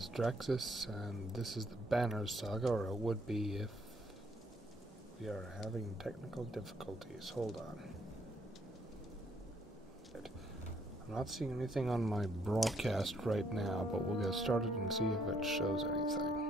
is Drexus, and this is the Banner Saga, or it would be if we are having technical difficulties. Hold on. I'm not seeing anything on my broadcast right now, but we'll get started and see if it shows anything.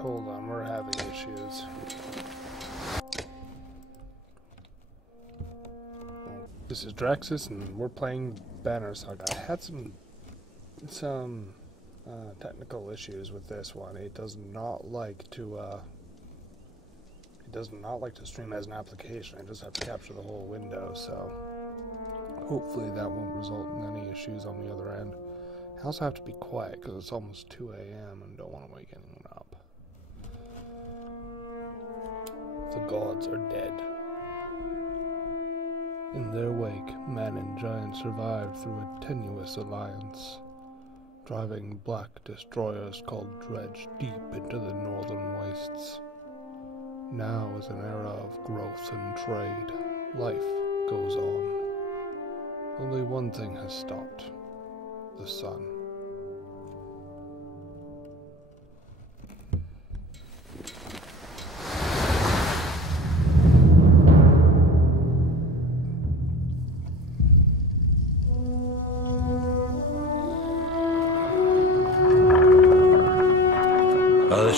Hold on, we're having issues. This is Drexus, and we're playing Banner Saga. I had some technical issues with this one. It does not like to stream as an application. I just have to capture the whole window, so hopefully that won't result in any issues on the other end. I also have to be quiet because it's almost 2 a.m. and don't want to wake anyone up. The gods are dead. In their wake, man and giant survived through a tenuous alliance, driving black destroyers called Dredge deep into the northern wastes. Now is an era of growth and trade. Life goes on. Only one thing has stopped: the sun.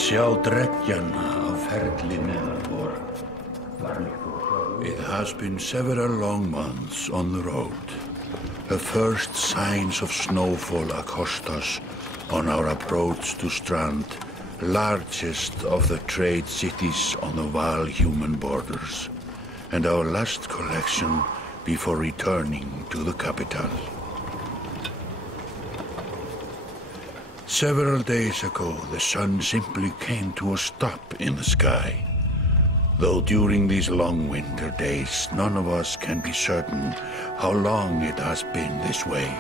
Sjá dreggjana á ferli neðanbor. It has been several long months on the road. The first signs of snowfall accost us on our approach to Strand, largest of the trade cities on the Val-human borders, and our last collection before returning to the capital. Several days ago, the sun simply came to a stop in the sky. Though during these long winter days, none of us can be certain how long it has been this way.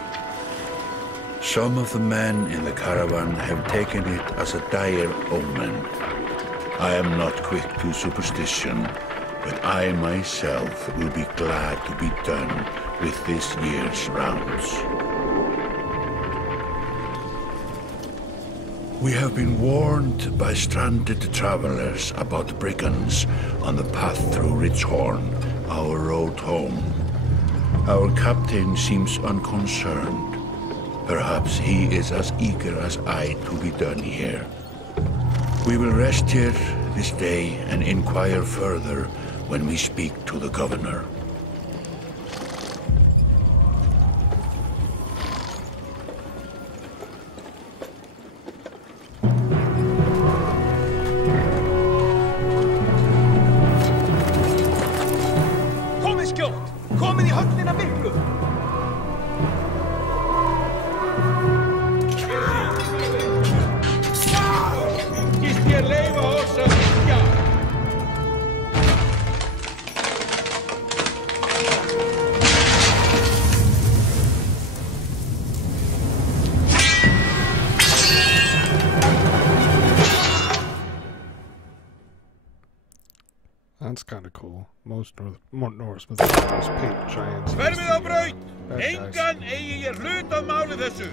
Some of the men in the caravan have taken it as a dire omen. I am not quick to superstition, but I myself will be glad to be done with this year's rounds. We have been warned by stranded travelers about brigands on the path through Ridgehorn, our road home. Our captain seems unconcerned. Perhaps he is as eager as I to be done here. We will rest here this day and inquire further when we speak to the governor. That's kind of cool. Most Norsemen paint giants. Verfið á braut! Engan eigi ég hlut á máli þessu!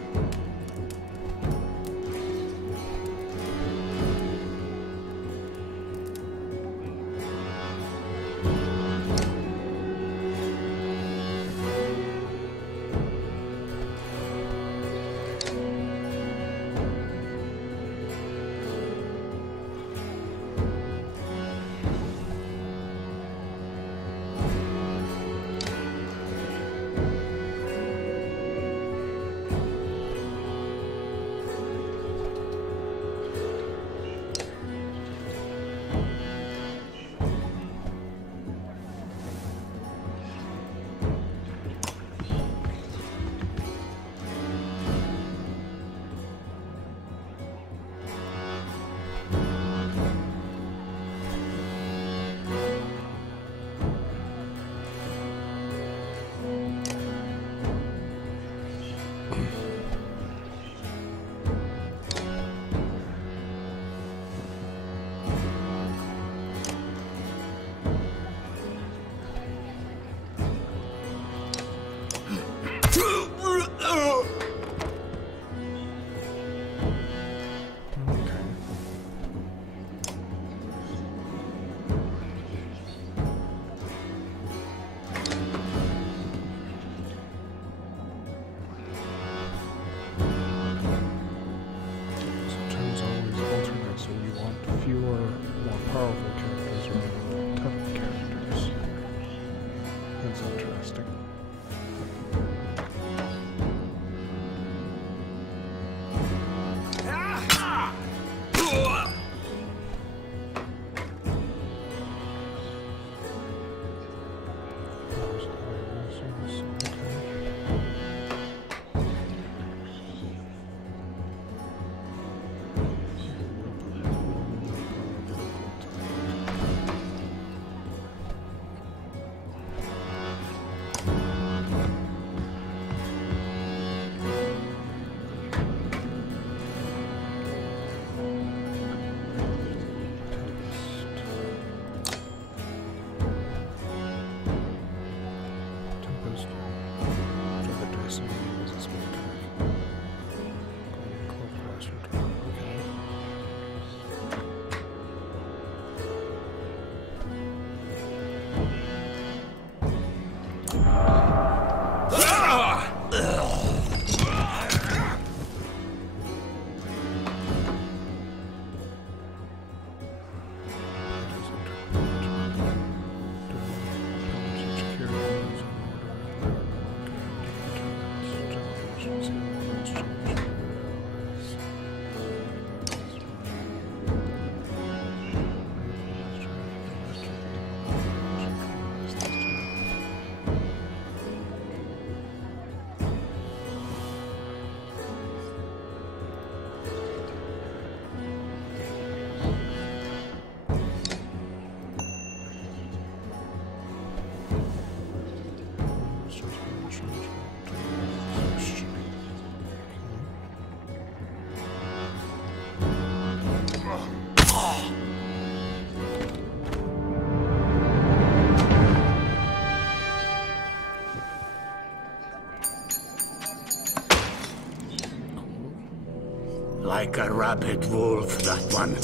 like a rabid wolf, that one.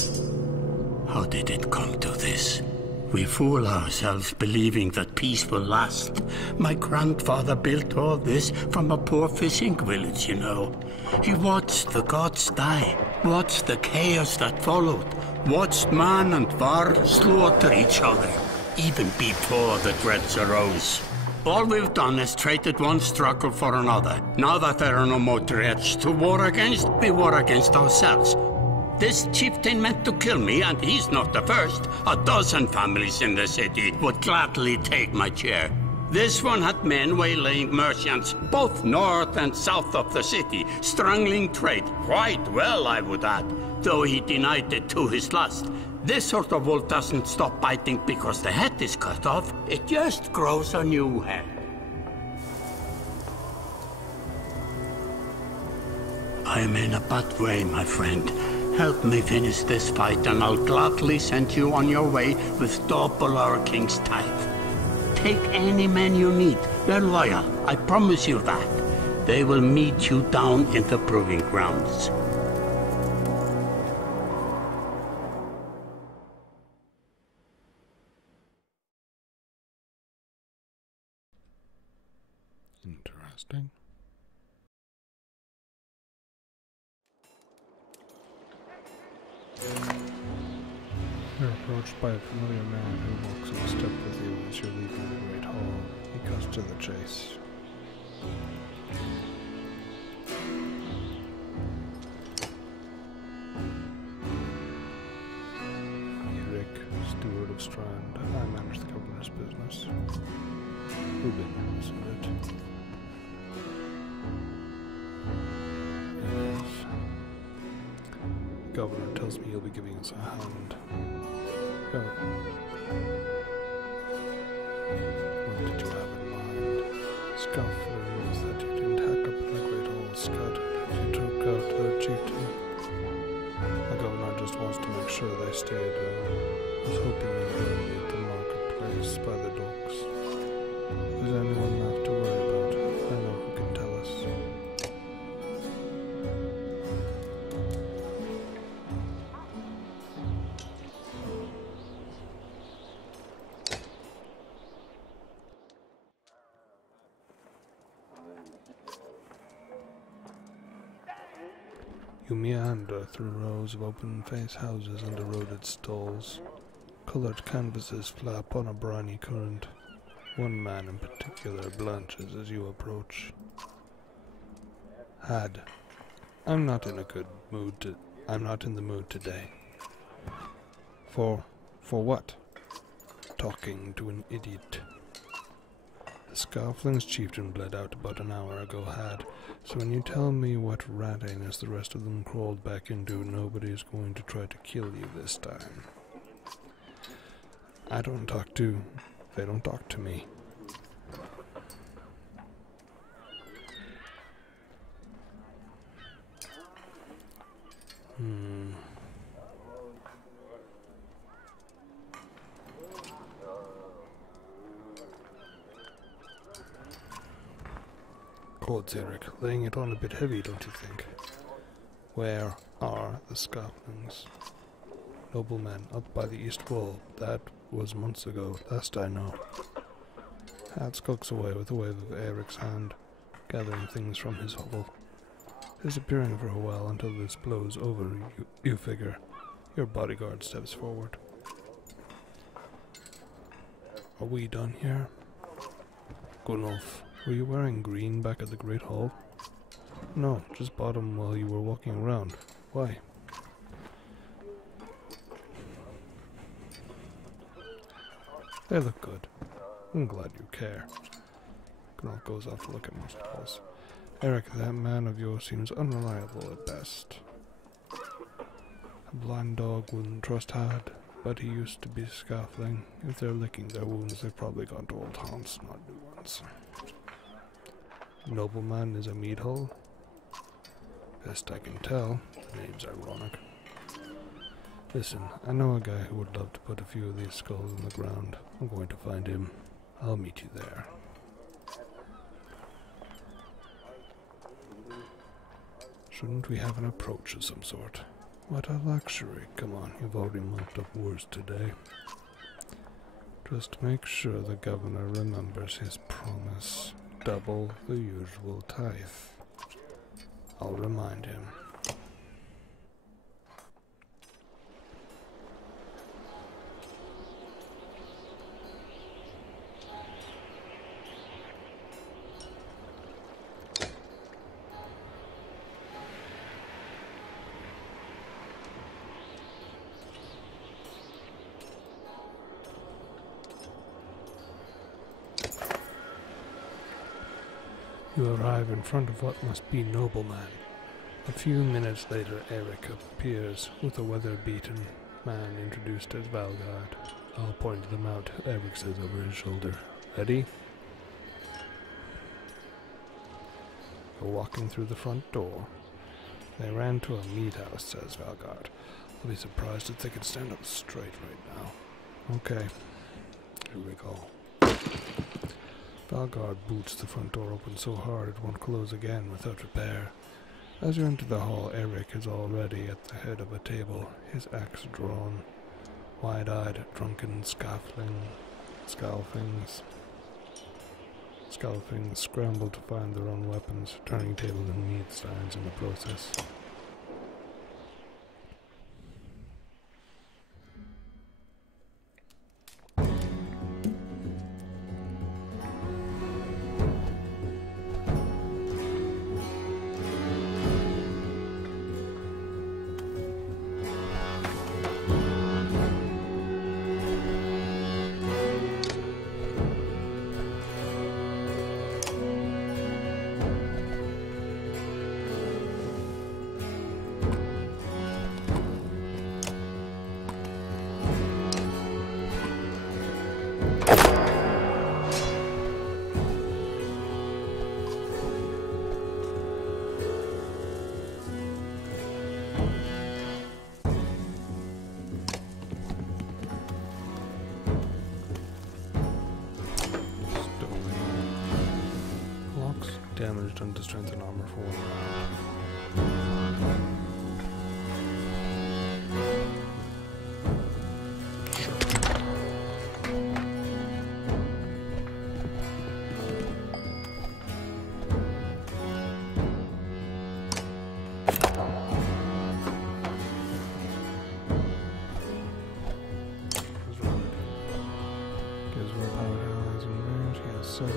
How did it come to this? We fool ourselves believing that peace will last. My grandfather built all this from a poor fishing village, you know. He watched the gods die, watched the chaos that followed, watched man and var slaughter each other, even before the dreads arose. All we've done is traded one struggle for another. Now that there are no more dreads to war against, we war against ourselves. This chieftain meant to kill me, and he's not the first. A dozen families in the city would gladly take my chair. This one had men waylaying merchants, both north and south of the city, strangling trade. Quite well, I would add, though he denied it to his lust. This sort of wolf doesn't stop biting because the head is cut off. It just grows a new head. I'm in a bad way, my friend. Help me finish this fight, and I'll gladly send you on your way with double our king's tithe. Take any men you need. They're loyal, I promise you that. They will meet you down in the proving grounds. Interesting. You're approached by a familiar man who walks in step with you as you're leaving the great hall. He cuts to the chase. Eric, steward of Strand. I manage the governor's business. Reuben, isn't it? Yes. The governor tells me he'll be giving us a hand. Go. What did you have in mind? Scuffling was that you didn't hack up in the great hall, Scott, as you took out their chieftain. The governor just wants to make sure they stayed. I was hoping you'd be at the marketplace by the docks. Is anyone left to worry about? I know who can tell us. You meander through rows of open-faced houses and eroded stalls. Colored canvases flap on a briny current. One man in particular blanches as you approach. Had. I'm not in the mood today. For what? Talking to an idiot. The Scoffling's chieftain bled out about an hour ago, Had. So when you tell me what rat anus the rest of them crawled back into, nobody's going to try to kill you this time. They don't talk to me. Codes, Eric. Laying it on a bit heavy, don't you think? Where are the Scofflings? Noblemen up by the east wall. That was months ago, last I know. Had skulks away with a wave of Eric's hand, gathering things from his hovel. Disappearing for a while until this blows over, you figure. Your bodyguard steps forward. Are we done here? Gunnulf, were you wearing green back at the Great Hall? No, just bought them while you were walking around. Why? They look good. I'm glad you care. Gunnulf goes off to look at more stalls. Eric, that man of yours seems unreliable at best. A blind dog wouldn't trust Had, but he used to be Scoffling. If they're licking their wounds, they've probably gone to old haunts, not new ones. Nobleman is a meat hole? Best I can tell. The name's ironic. Listen, I know a guy who would love to put a few of these skulls in the ground. I'm going to find him. I'll meet you there. Shouldn't we have an approach of some sort? What a luxury. Come on, you've already mopped up worse today. Just make sure the governor remembers his promise. Double the usual tithe. I'll remind him. You arrive in front of what must be nobleman. A few minutes later, Eric appears with a weather-beaten man introduced as Valgard. I'll point them out, Eric says over his shoulder. Ready? You're walking through the front door. They ran to a meat house, says Valgard. I'll be surprised if they can stand up straight right now. Okay. Here we go. Valgard boots the front door open so hard it won't close again without repair. As you enter the hall, Eric is already at the head of a table, his axe drawn. Wide-eyed, drunken, scalfings scramble to find their own weapons, turning tables and meat stands in the process. Damaged under strength and armor for 1 round. Gives willpower to allies and range. He has 7.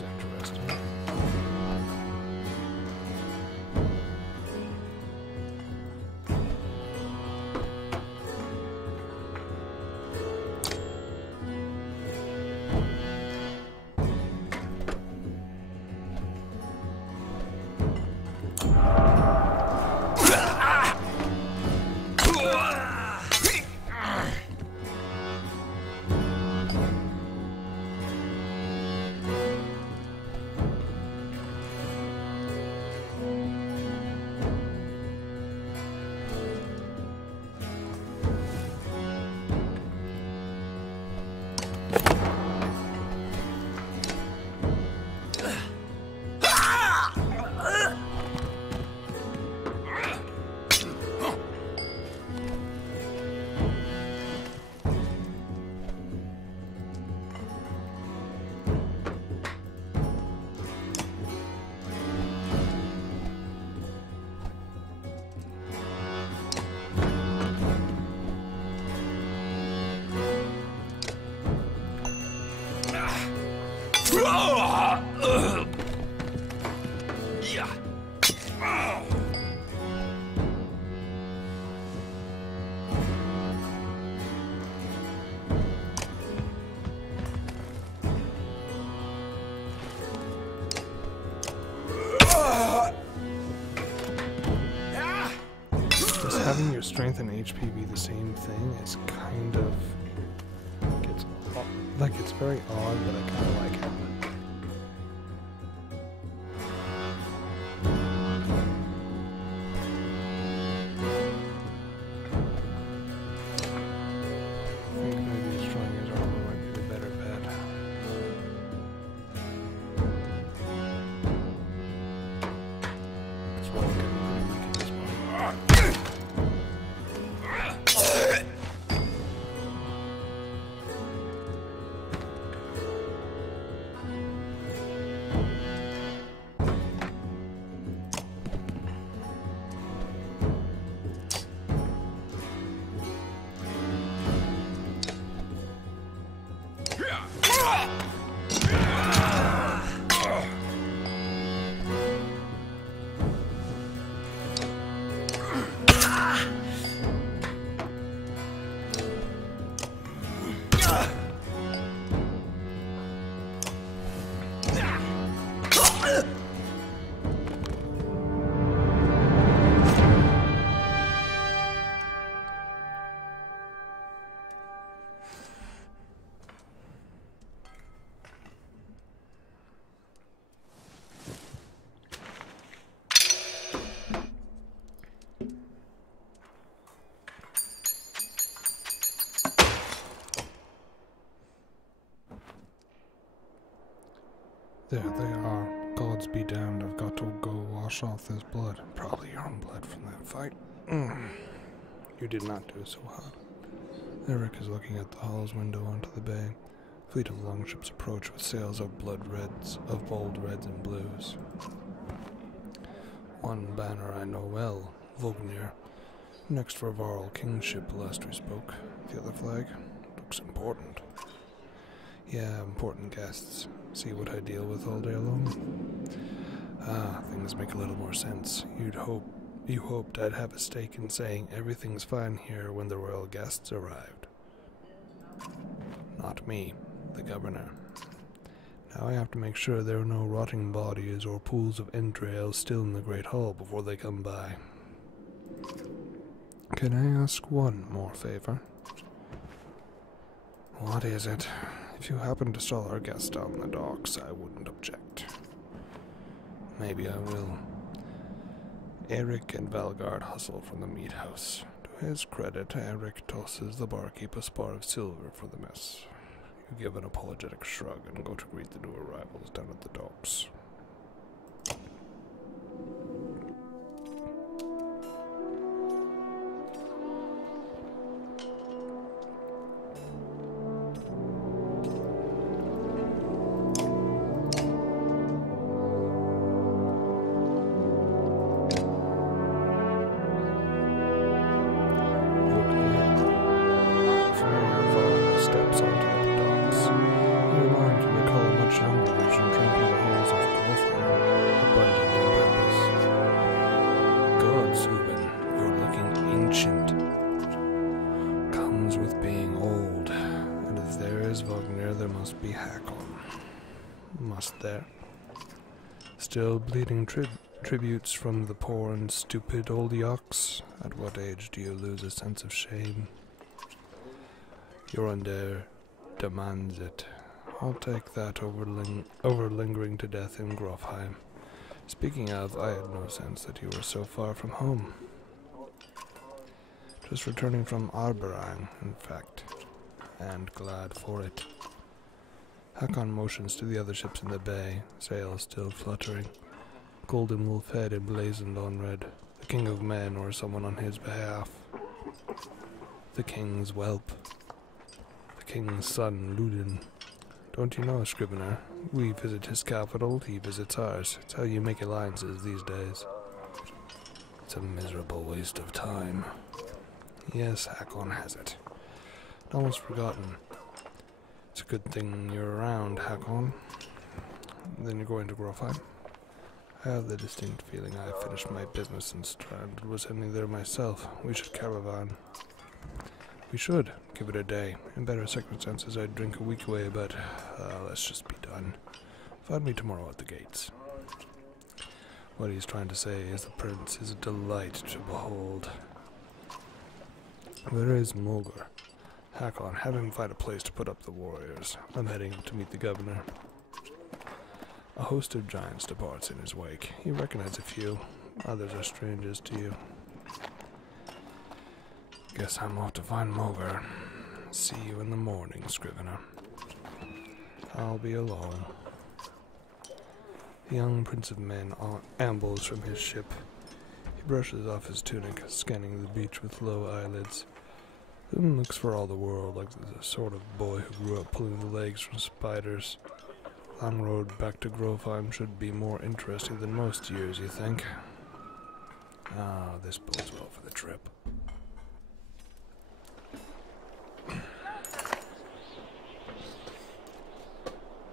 is interesting. Having your strength and HP be the same thing is kind of it's very odd, but I kind of like it. I think maybe destroying his armor might be the better bet. As well, getting pretty weak at this point. There they are. Gods be damned, I've got to go wash off this blood. Probably your own blood from that fight. You did not do so hard. Eric is looking at the hall's window onto the bay. A fleet of longships approach with sails of bold reds and blues. One banner I know well, Vognir. Next for Varl kingship last we spoke. The other flag looks important. Yeah, important guests. See what I deal with all day long? Ah, things make a little more sense. You hoped I'd have a stake in saying everything's fine here when the royal guests arrived. Not me, the governor. Now I have to make sure there are no rotting bodies or pools of entrails still in the Great Hall before they come by. Can I ask one more favor? What is it? If you happen to stall our guests down the docks, I wouldn't object. Maybe I will. Eric and Valgard hustle from the meat house. To his credit, Eric tosses the barkeep a spar of silver for the mess. You give an apologetic shrug and go to greet the new arrivals down at the docks. Steps onto the docks. Your mind to recall a much younger version trampling be Hakon. Must there? Still bleeding tributes from the poor and stupid old yaks? At what age do you lose a sense of shame? Jorundir demands it. I'll take that over lingering to death in Grofheim. Speaking of, I had no sense that you were so far from home. Just returning from Arberang, in fact, and glad for it. Hakon motions to the other ships in the bay, sails still fluttering. Golden Wolf head emblazoned on red. The king of men or someone on his behalf. The king's whelp. The king's son, Ludin. Don't you know, Scrivener? We visit his capital, he visits ours. It's how you make alliances these days. It's a miserable waste of time. Yes, Hakon has it. I'd almost forgotten. It's a good thing you're around, Hakon. Then you're going to Grofheim? I have the distinct feeling I have finished my business in Strand and was heading there myself. We should caravan. We should. Give it a day. In better circumstances, I'd drink a week away, but let's just be done. Find me tomorrow at the gates. What he's trying to say is the prince is a delight to behold. Where is Mulgar? Hakon, have him find a place to put up the warriors. I'm heading to meet the governor. A host of giants departs in his wake. You recognize a few. Others are strangers to you. Guess I'm off to find Mulgar. See you in the morning, Scrivener. I'll be alone. The young prince of men ambles from his ship. He brushes off his tunic, scanning the beach with low eyelids. Then looks for all the world like the sort of boy who grew up pulling the legs from spiders. Long road back to Grofheim should be more interesting than most years, you think? Ah, this bodes well for the trip.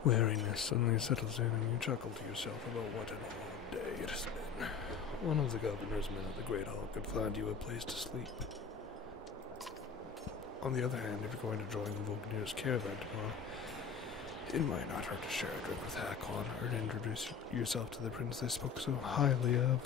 Weariness suddenly settles in and you chuckle to yourself about what a long day it has been. One of the governor's men at the Great Hall could find you a place to sleep. On the other hand, if you're going to join Vognir's caravan tomorrow, it might not hurt to share a drink with Hakon or to introduce yourself to the prince they spoke so highly of.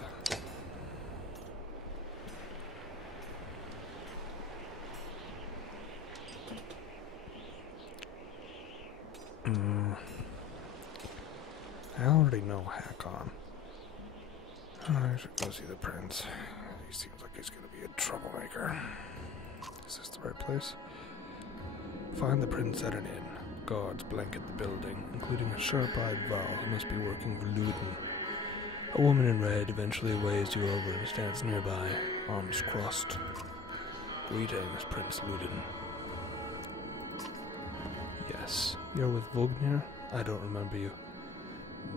I already know Hakon. I should go see the prince. He seems like he's going to be a troublemaker. Is this the right place? Find the prince at an inn. Guards blanket the building, including a sharp-eyed Varl who must be working for Ludin. A woman in red eventually waves you over and stands nearby, arms crossed. Greetings, Prince Ludin. Yes, you're with Vognir? I don't remember you.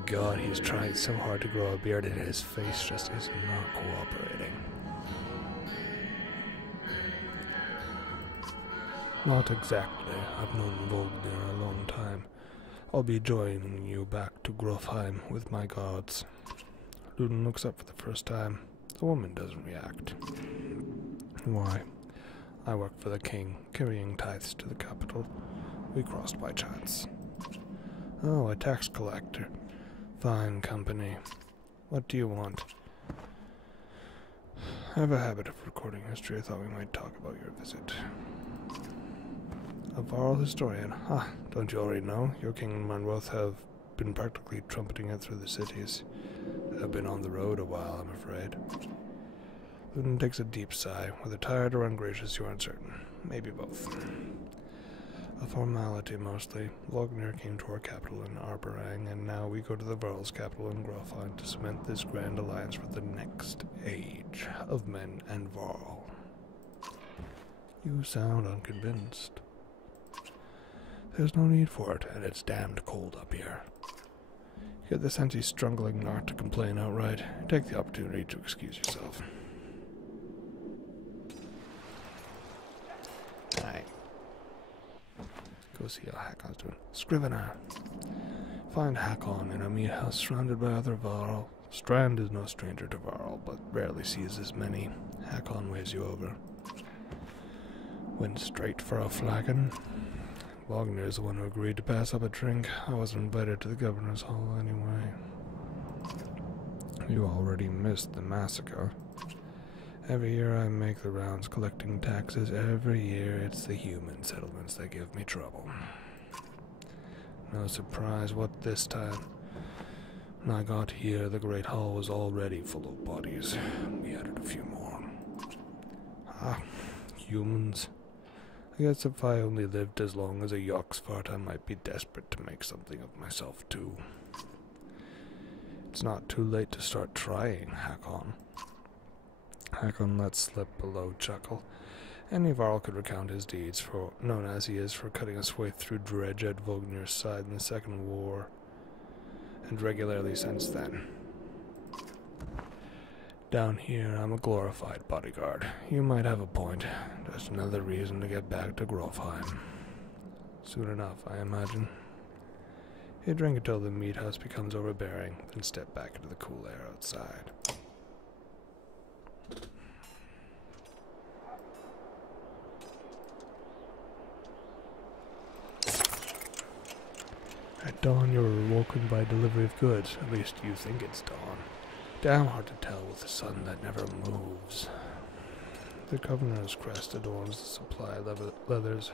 God, he's trying so hard to grow a beard and his face just is not cooperating. Not exactly. I've known Vognir a long time. I'll be joining you back to Grofheim with my guards. Ludin looks up for the first time. The woman doesn't react. Why? I work for the king, carrying tithes to the capital. We crossed by chance. Oh, a tax collector. Fine company. What do you want? I have a habit of recording history. I thought we might talk about your visit. A Varl historian. Ah, don't you already know? Your king and Monroth have been practically trumpeting it through the cities. I've been on the road a while, I'm afraid. Ludin takes a deep sigh. Whether tired or ungracious, you aren't certain. Maybe both. A formality, mostly. Vognir came to our capital in Arberang, and now we go to the Varl's capital in Grofheim to cement this grand alliance for the next age of men and Varl. You sound unconvinced. There's no need for it, and it's damned cold up here. You get the sense he's struggling not to complain outright. Take the opportunity to excuse yourself. Aye. Go see how Hakon's doing. Scrivener. Find Hakon in a meat house surrounded by other Varl. Strand is no stranger to Varl, but rarely sees as many. Hakon waves you over. Went straight for a flagon. Wagner's the one who agreed to pass up a drink. I wasn't invited to the governor's hall anyway. You already missed the massacre. Every year I make the rounds collecting taxes. Every year it's the human settlements that give me trouble. No surprise what this time. When I got here, the Great Hall was already full of bodies. We added a few more. Ah, humans. I guess if I only lived as long as a Yoxfart, I might be desperate to make something of myself too. It's not too late to start trying, Hakon. Hakon let slip a low chuckle. Any Varl could recount his deeds, for known as he is for cutting his way through Dredge at Vognir's side in the Second War, and regularly since then. Down here, I'm a glorified bodyguard. You might have a point. Just another reason to get back to Grofheim. Soon enough, I imagine. You drink until the meat house becomes overbearing, then step back into the cool air outside. At dawn, you're awoken by delivery of goods. At least you think it's dawn. Damn hard to tell with the sun that never moves. The governor's crest adorns the supply leathers.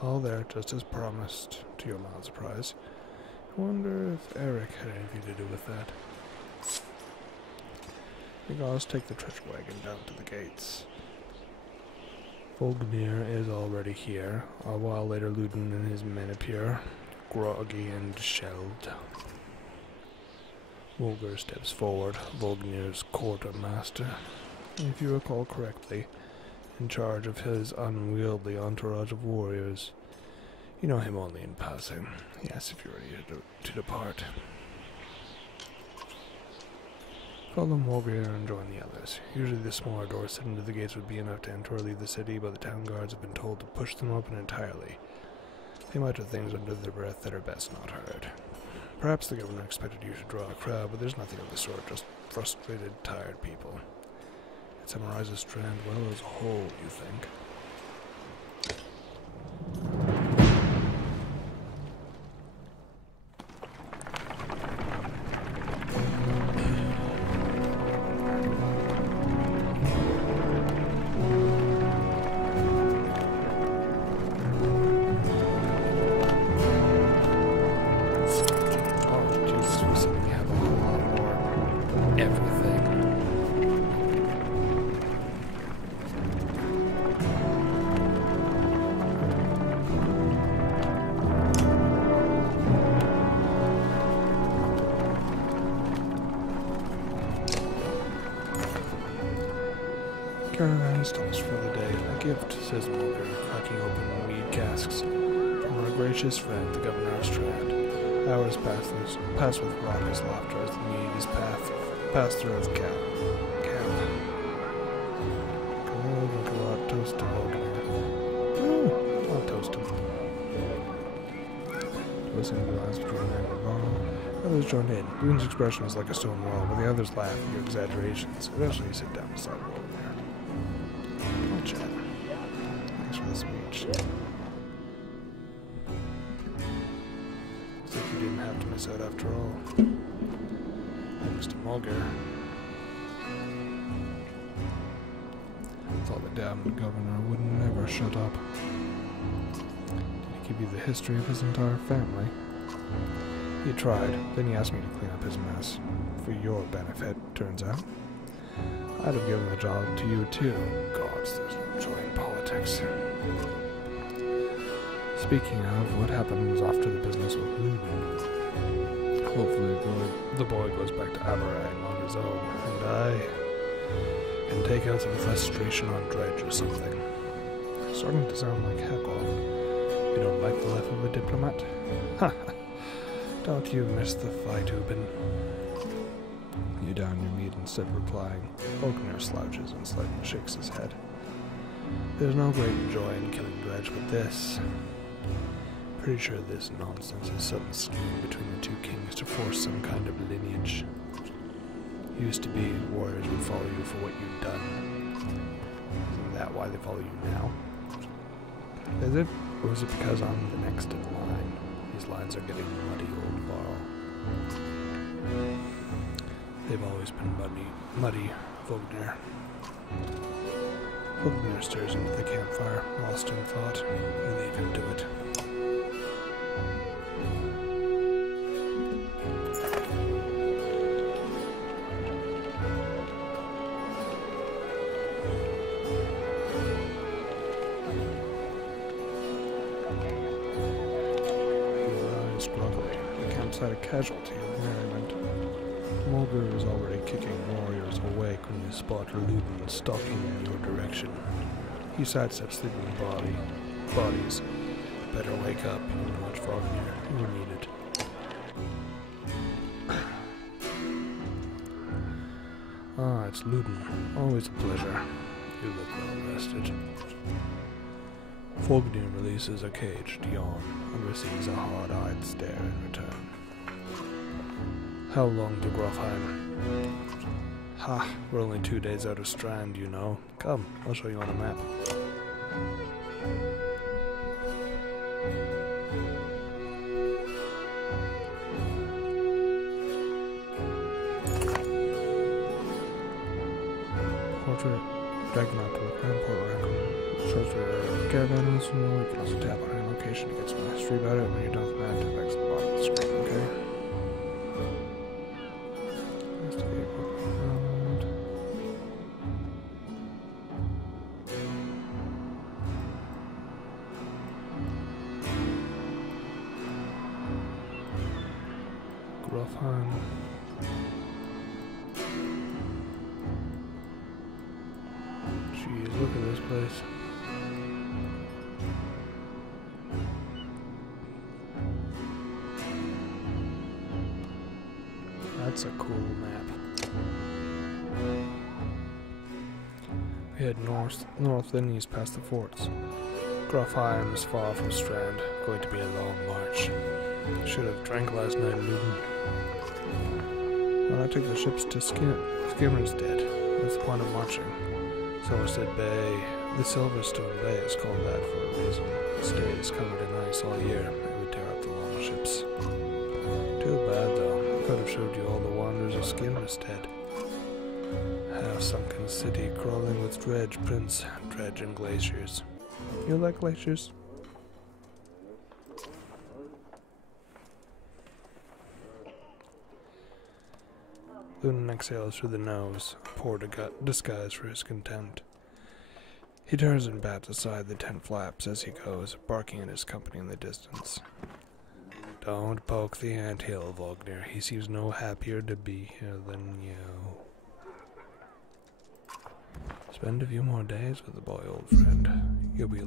All there, just as promised, to your mild surprise. I wonder if Eric had anything to do with that. The guards take the treasure wagon down to the gates. Vognir is already here. A while later, Ludin and his men appear, groggy and shelled. Wolger steps forward, Vognir's quartermaster, if you recall correctly, in charge of his unwieldy entourage of warriors. You know him only in passing. He asks if you're ready to depart. Follow Wolger and join the others. Usually the smaller doors set into the gates would be enough to enter or leave the city, but the town guards have been told to push them open entirely. They mutter things under their breath that are best not heard. Perhaps the governor expected you to draw a crowd, but there's nothing of the sort, just frustrated, tired people. It summarizes Strand well as a whole, you think? Caravan stalls for the day. A gift, says Mulder, cracking open mead casks. From our gracious friend, the governor of Strand. Hours pass with raucous laughter as the mead is passed through his camp. Go out, toast to Mulder. I'll toast him. Listening to the last between man and Varl. Others join in. Boon's expression is like a stone wall, but the others laugh at your exaggerations. Eventually you sit down beside Mulder. Chat. Thanks for the speech. Looks like you didn't have to miss out after all. Thanks to Mulger. Thought the damned governor would never shut up. Did he give you the history of his entire family? He tried, then he asked me to clean up his mess. For your benefit, turns out. I'd have given the job to you too. Gods, there's no joy in politics. Speaking of, what happens after the business with Ludin? Hopefully the boy goes back to Aberang on his own, and I can take out some frustration on Dredge or something. Starting to sound like Hakon. You don't like the life of a diplomat? Ha! Don't you miss the fight, Ubin? You down your meat instead of replying. Vognir slouches and slightly shakes his head. There's no great joy in killing Dredge, but this... Pretty sure this nonsense is some scheme between the two kings to force some kind of lineage. Used to be, warriors would follow you for what you'd done. Isn't that why they follow you now? Is it? Or is it because I'm the next in line? These lines are getting muddy, old Varl. They've always been muddy, Vognir. Vognir stares into the campfire, lost in thought. You leave him to it. A casualty of merriment. Mulder is already kicking warriors awake when you spot Luden stalking in your direction. He sidesteps sleeping bodies. Better wake up, you nudge Vognir. You need it. Ah, it's Luden. Always a pleasure. You look well rested. Vognir releases a caged yawn and receives a hard-eyed stare in return. How long to Grofheim? Ha, we're only 2 days out of Strand, you know. Come, I'll show you on a map. Portrait, Dragonite to the Grand Port Raccoon. Shows where caravan is, you can also tap on any location to get some history about it. When you're done with the map, tap back to the bottom of the screen, okay? Grofheim. Jeez, look at this place. That's a cool map. We head north then east past the forts. Grofheim is far from Strand, going to be a long march. Should have drank last night, Luden. Why not take the ships to Skimmer's dead? What's the point of marching? Silverstone Bay. The Silverstone Bay is called that for a reason. The strait is covered in ice all year. It would tear up the long ships. Too bad, though. I could have showed you all the wonders of Skimmerstead. Half-sunken city crawling with dredge, prince, dredge and glaciers. You like glaciers? Luden exhales through the nose, a poor disguise for his contempt. He turns and bats aside the tent flaps as he goes, barking at his company in the distance. Don't poke the anthill, Vognir. He seems no happier to be here than you. Spend a few more days with the boy, old friend. You'll be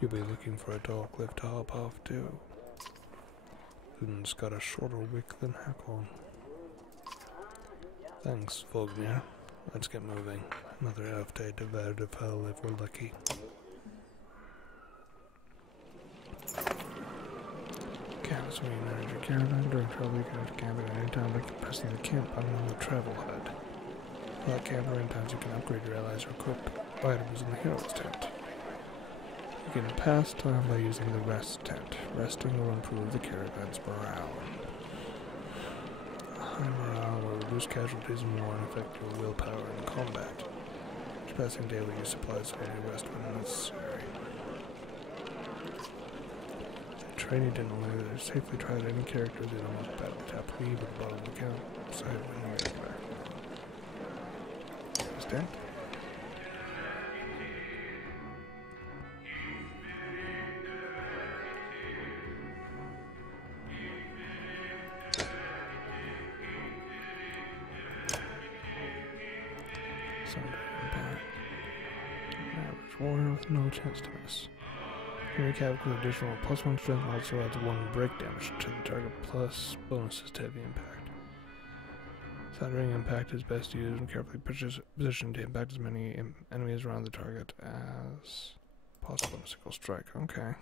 looking for a tall cliff to hop off too. Luden's got a shorter wick than Hakon. Thanks, Vognir. Let's get moving. Another half day to Verdefell if we're lucky. Camps when you manage your caravan during travel, you can have to camp at any time by pressing the camp button on the travel HUD. While at camp during times you can upgrade your allies or equip items in the hero's tent. You can pass time by using the rest tent. Resting will improve the caravan's morale. High morale will reduce casualties and more and affect your willpower in combat. Passing daily use supplies while you rest when necessary. Trainee didn't allow you to safely try out any characters in almost battle. Tap leave at the bottom of the campsite when you get back. Understand? Average warrior with no chance to miss. Carry Cav with additional +1 strength also adds 1 break damage to the target plus bonuses to heavy impact. Thundering impact is best used when carefully positioned to impact as many enemies around the target as possible in a single strike. Okay.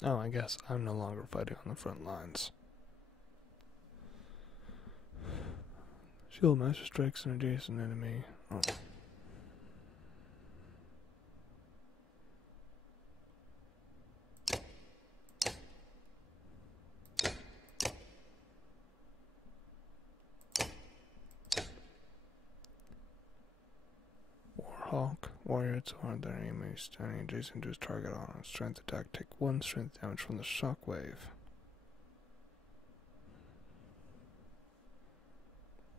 Oh, I guess I'm no longer fighting on the front lines. Shield Master strikes an adjacent enemy. Oh. Warhawk. Warrior to one of their enemies standing adjacent to his target on a strength attack. Take 1 strength damage from the shockwave.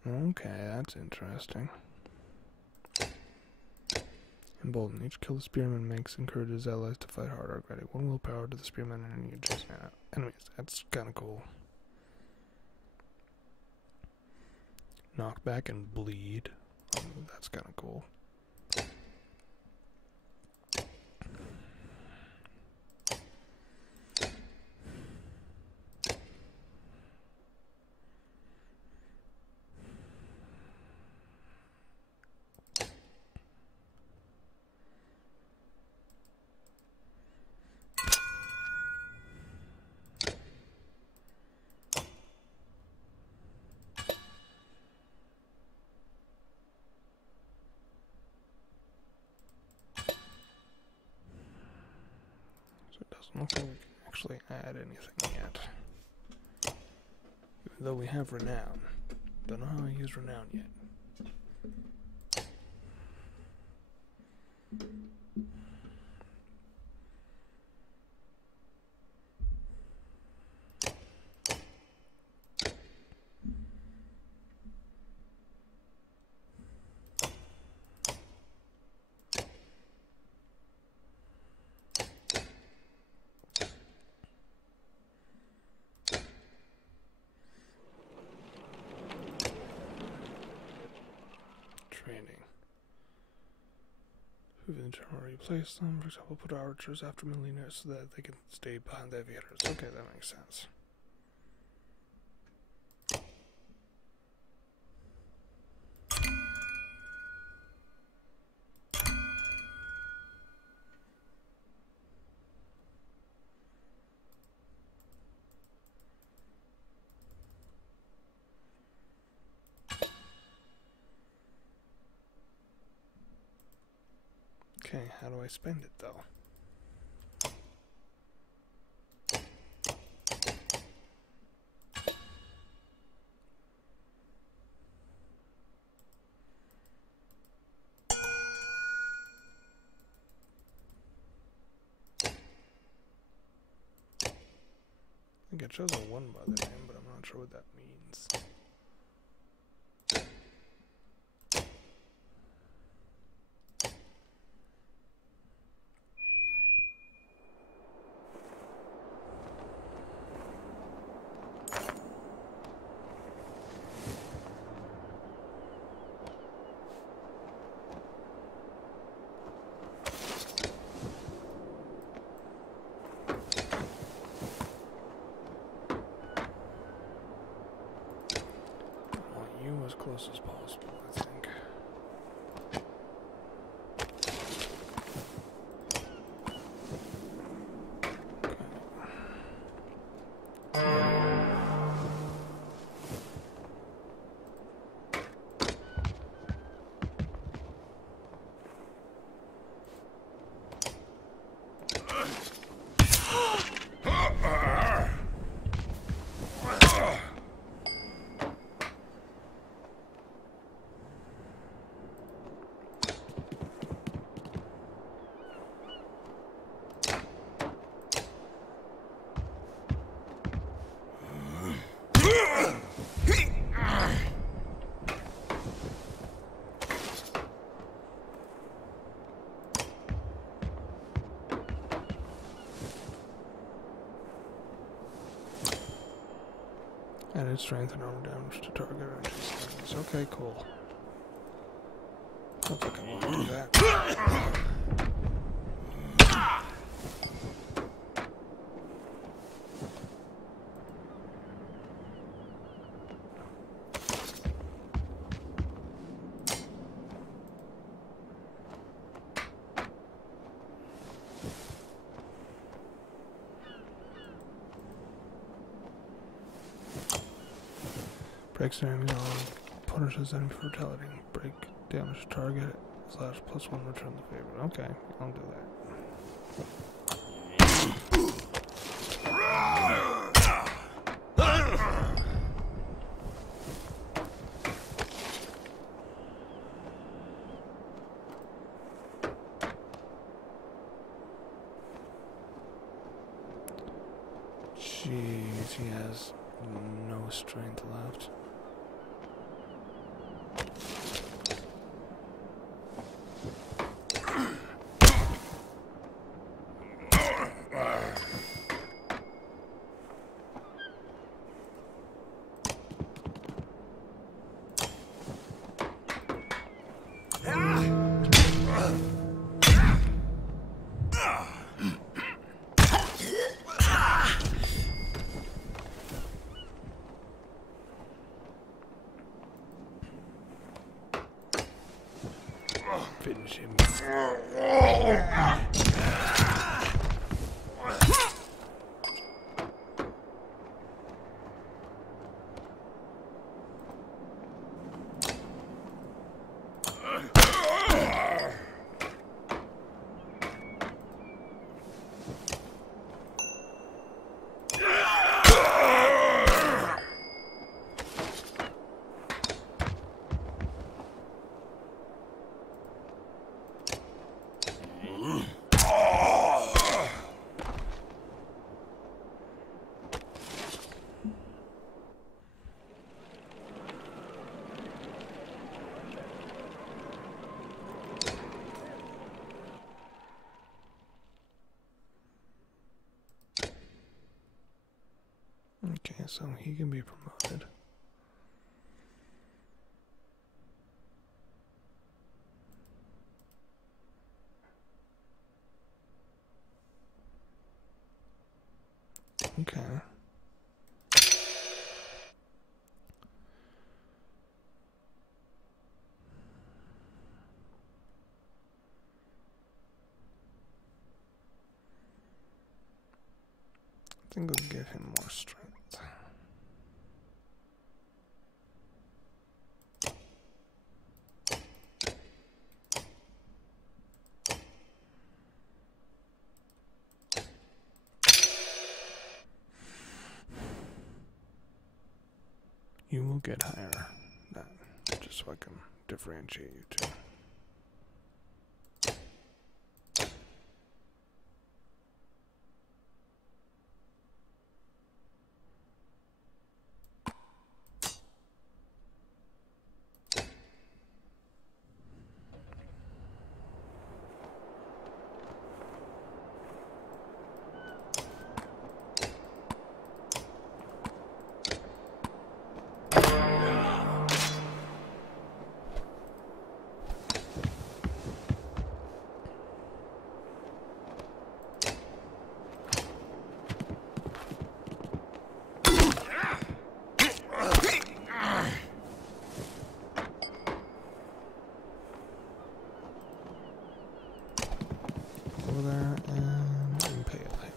Okay, that's interesting. Embolden. Each kill the spearman makes encourages allies to fight harder. Granting 1 willpower to the spearman and any adjacent enemies. That's kind of cool. Knockback and bleed. That's kind of cool. Doesn't look like we can actually add anything yet. Even though we have renown. Don't know how I use renown yet. We've internally replaced them. For example, put archers after millionaires so that they can stay behind the aviators. Okay, that makes sense. Okay, how do I spend it though? I think it shows a 1 by the name, but I'm not sure what that means. As close as possible, I think. Added strength and armor damage to target ranges. Okay, cool. Don't think I want to do that. Breaks enemies on, punishes enemy brutality, break damage target, / +1 return the favor. Okay, I'll do that. Jeez, he has no strength left. Finish him. Okay, so he can be promoted. Okay. I think we'll give him more strength. You will get higher. That, just so I can differentiate you two. Over there and impale him.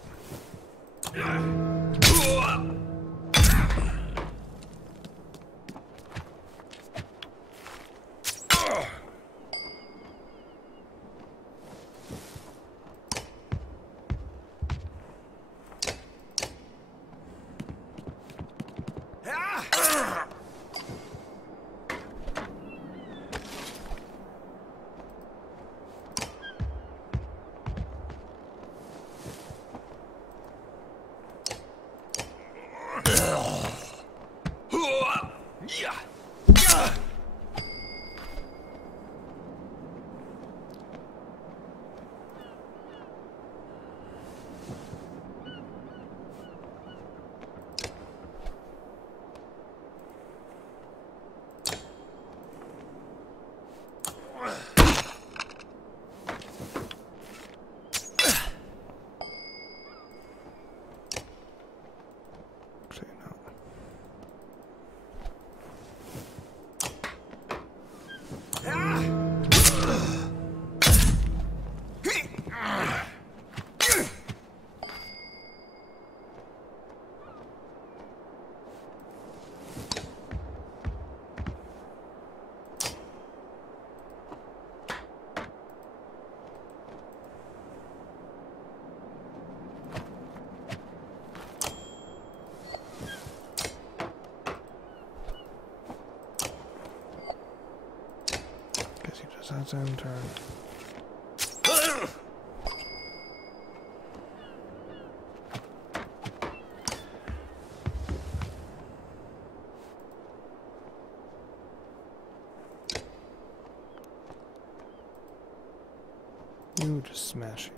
Let's end turn. You just smash him.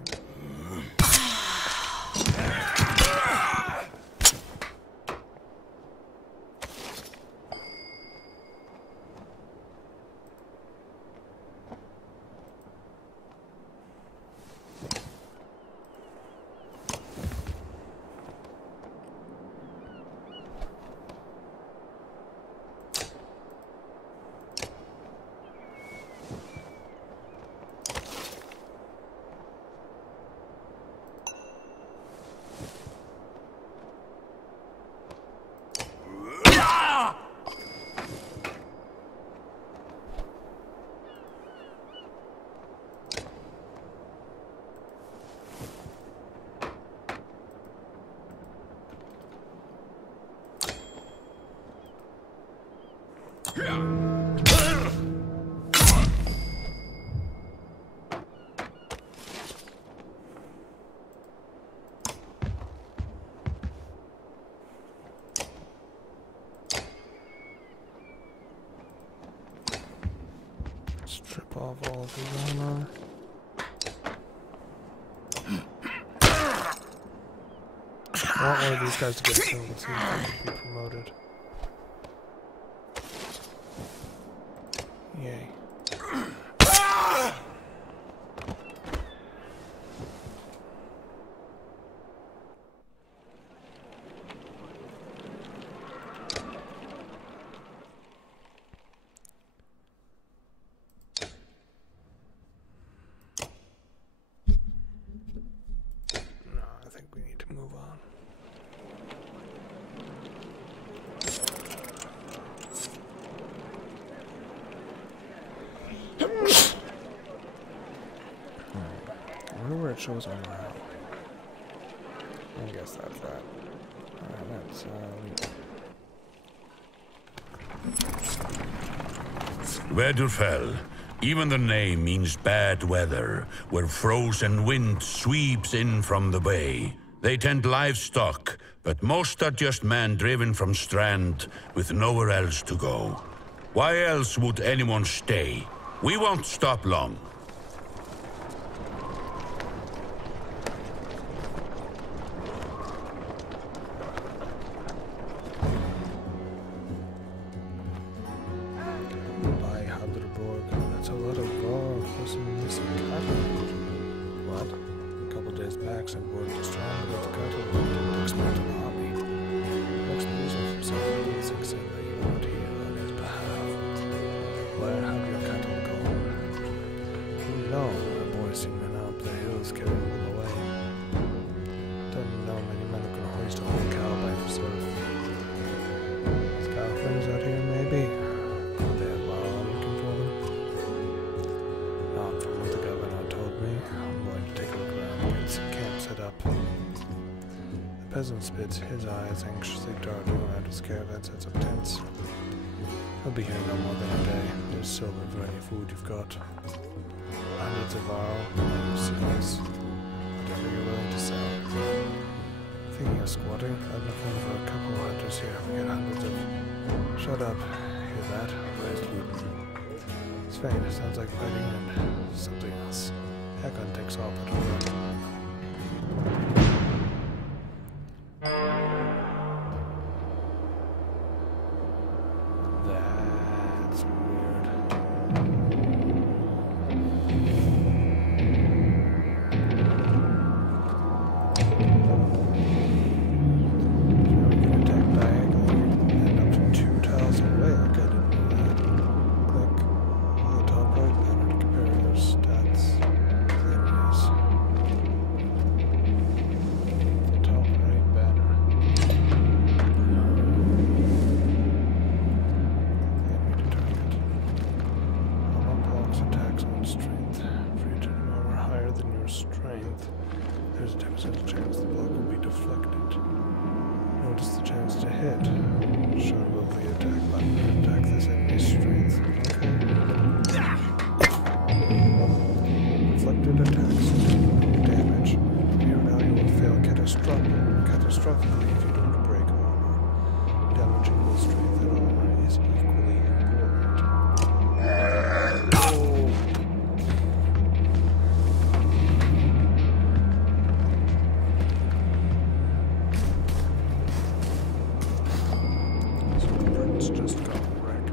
Strip off all of his armor. I want one of these guys to get killed. Let's see if they can be promoted. Yay. No, I think we need to move on. I wonder where it shows on morale. I guess that's that. Alright, let's Wedderfell. Even the name means bad weather, where frozen wind sweeps in from the bay. They tend livestock, but most are just men driven from Strand with nowhere else to go. Why else would anyone stay? We won't stop long. That's a lot of raw for some missing cattle. What? A couple days back, some board to Strand about the cattle and didn't expect an army. Next news from South Music said that you weren't here on his behalf. Where have your cattle gone? No, my boys seen men up the hills carrying them away. Don't know many men can hoist a whole cow by himself. Scout friends out here, maybe? Are they at all looking for them? Not from what the governor told me. I'm going to take a look around and get some camp set up. The peasant spits his eyes anxiously darting around his caravan, sets up tents. He'll be here no more than a day. There's silver for any food you've got. Hundreds of varl, cities, whatever you're willing to sell. Thinking of squatting? I've enough room for a couple of hunters here. We get hundreds of... Shut up. Hear that? Where's looting? It's faint. It sounds like fighting and something else. Hakon takes all but a run. That's weird. We can attack diagonally and up to 2 tiles away. I didn't know that. Click on the top right banner to compare your stats to the enemies. The top right banner. Enemy to target. Armor blocks attacks on strength. For each enemy armor higher than your strength, there's a 10% chance the block will be deflected. Notice the chance to hit. Show above the attack button to attack this enemy's strength. Okay. Reflected attacks do no damage. Your value will fail catastrophically if you don't break armor. Damaging both strength and armor is equally important. Oh. So the prince just got wrecked.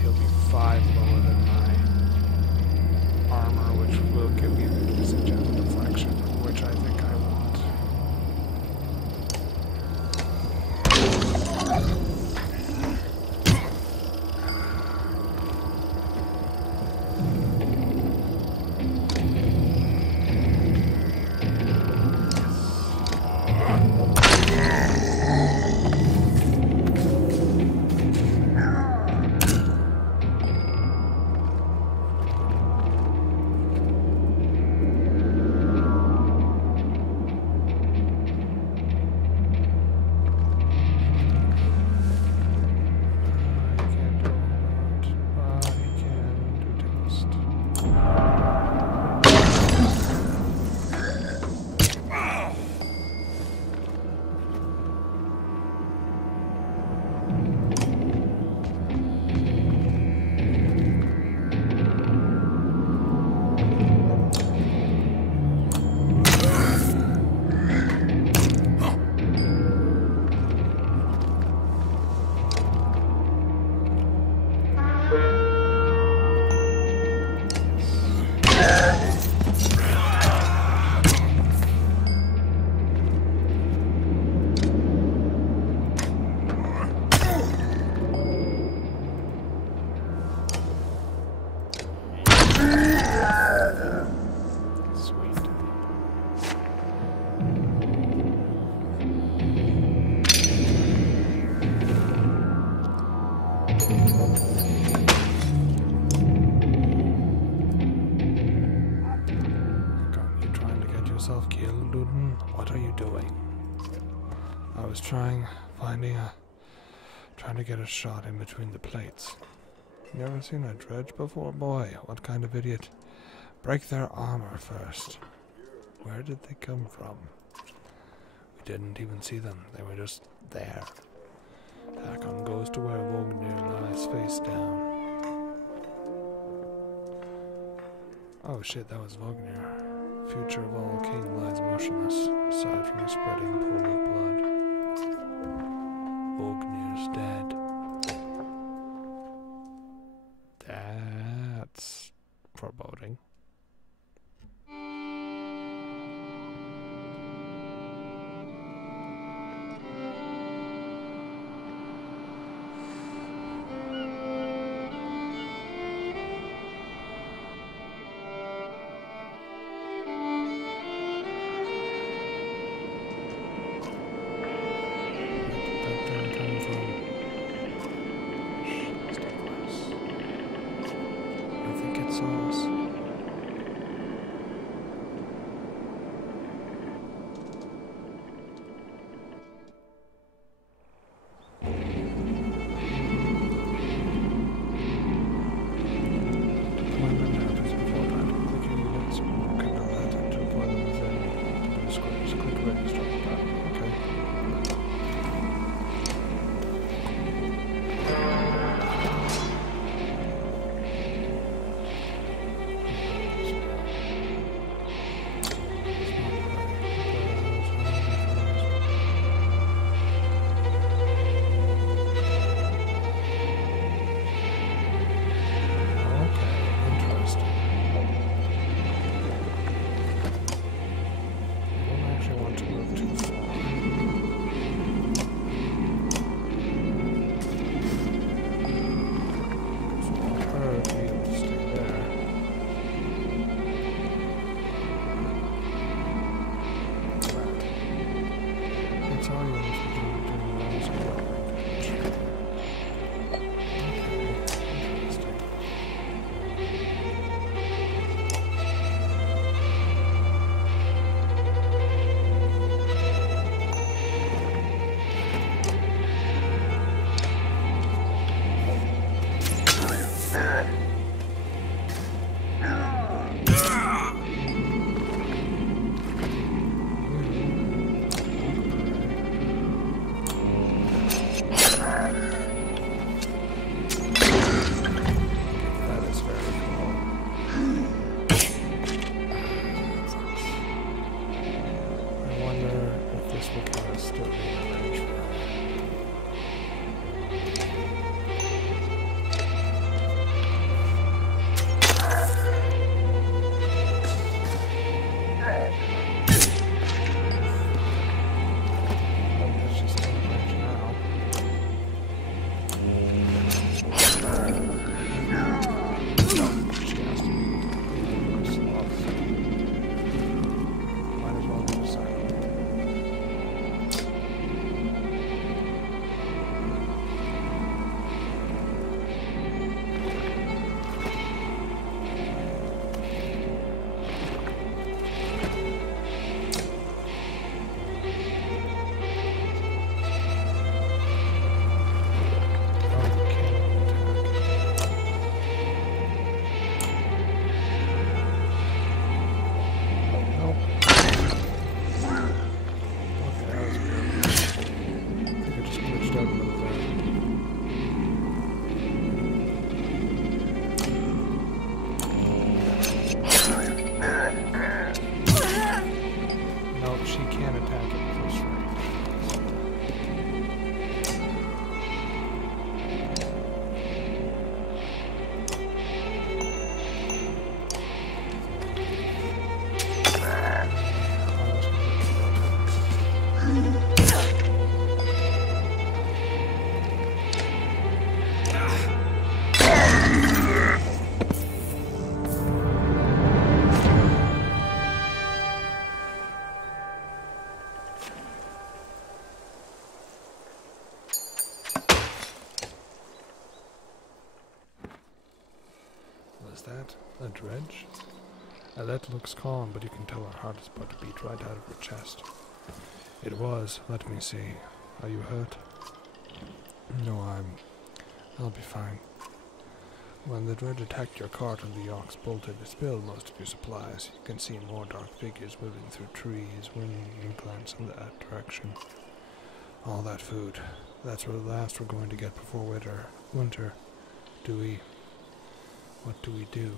He'll be 5 lower than my armor, which will give me the disenchanted deflection, which I think I want. Yourself killed, Duden? What are you doing? I was trying to get a shot in between the plates. You ever seen a dredge before? Boy, what kind of idiot Break their armor first. Where did they come from? We didn't even see them. They were just there. Hakon goes to where Vognir lies face down. Oh shit, that was Vognir. Future of all king lies motionless, aside from a spreading pool of blood. Vognir's dead. That's foreboding. That a dredge? That looks calm, but you can tell her heart is about to beat right out of her chest. It was. Let me see. Are you hurt? No, I'll be fine. When the Dredge attacked your cart and the Yawks bolted to spill most of your supplies, you can see more dark figures moving through trees when you glance in that direction. All that food. That's the last we're going to get before winter. What do we do?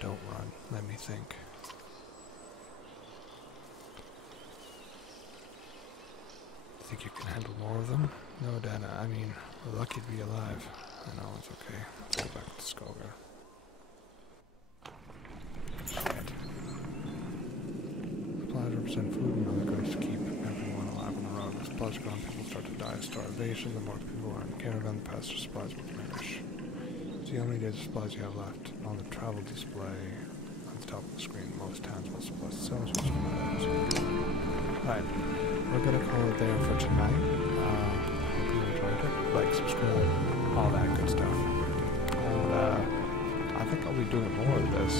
Don't run. Let me think. Think you can handle more of them? No, Dana. I mean, we're lucky to be alive. I know, it's okay. Let's go back to Skoga. Shit. Supplies represent food and other goods to keep everyone alive on the road. As supplies are gone, people start to die of starvation. The more people are in Canada, the faster supplies will diminish. See how many days of supplies you have left. On the travel display on the top of the screen, most towns will supply themselves with some items. Right, we're gonna call it there for tonight. Hope you enjoyed it. Like, subscribe, all that good stuff. And I think I'll be doing more of this.